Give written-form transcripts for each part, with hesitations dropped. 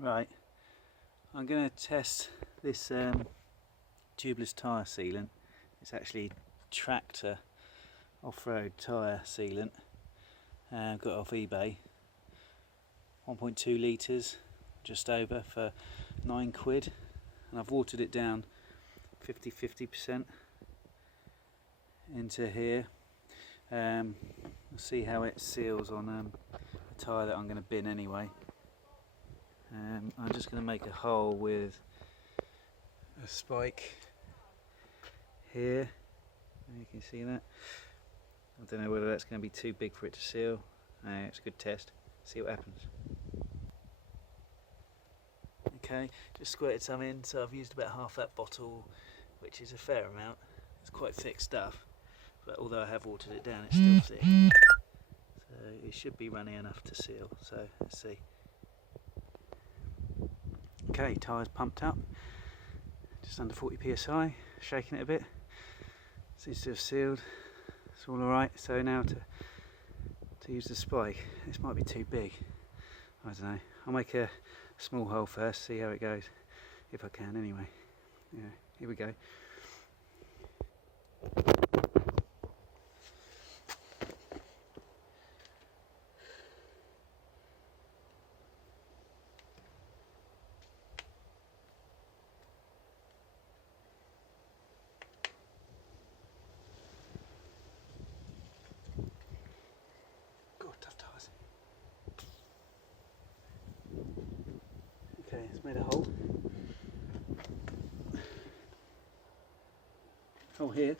Right, I'm going to test this tubeless tyre sealant. It's actually tractor off-road tyre sealant. Got it off eBay. 1.2 litres, just over, for £9, and I've watered it down 50% into here. We'll see how it seals on a tyre that I'm going to bin anyway. I'm just going to make a hole with a spike here. You can see that. I don't know whether that's going to be too big for it to seal. It's a good test. See what happens. Okay, just squirted some in, so I've used about half that bottle, which is a fair amount. It's quite thick stuff, but although I have watered it down, it's still thick. So it should be runny enough to seal. So let's see. Okay, tyre's pumped up, just under 40 psi, shaking it a bit, seems to have sealed, it's all alright. So now to use the spike. This might be too big, I don't know, I'll make a small hole first, see how it goes, if I can anyway. Yeah, here we go. Okay, it's made a hole. Hole here.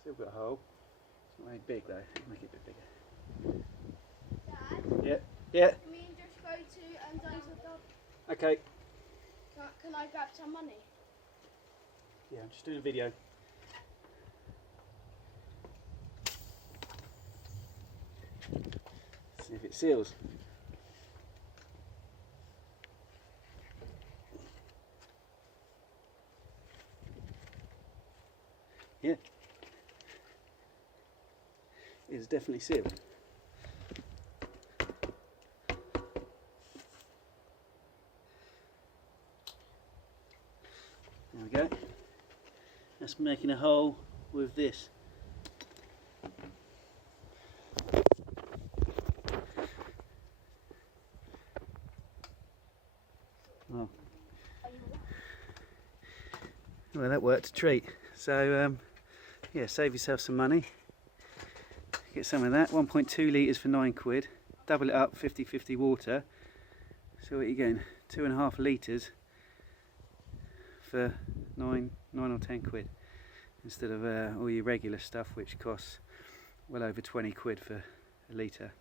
Still got a hole. It's not very big though. Make it a bit bigger. Dad? Yeah. Yeah. Can we just go to Dunstable? Okay. Can I grab some money? Yeah, I'm just doing a video. See if it seals. Yeah. It's definitely sealed. There we go. That's making a hole with this. Oh. Well, that worked a treat. So yeah, save yourself some money. Get some of that. 1.2 litres for £9. Double it up, 50/50 water. So what are you getting? 2.5 litres for nine or £10, instead of all your regular stuff, which costs well over £20 for a litre.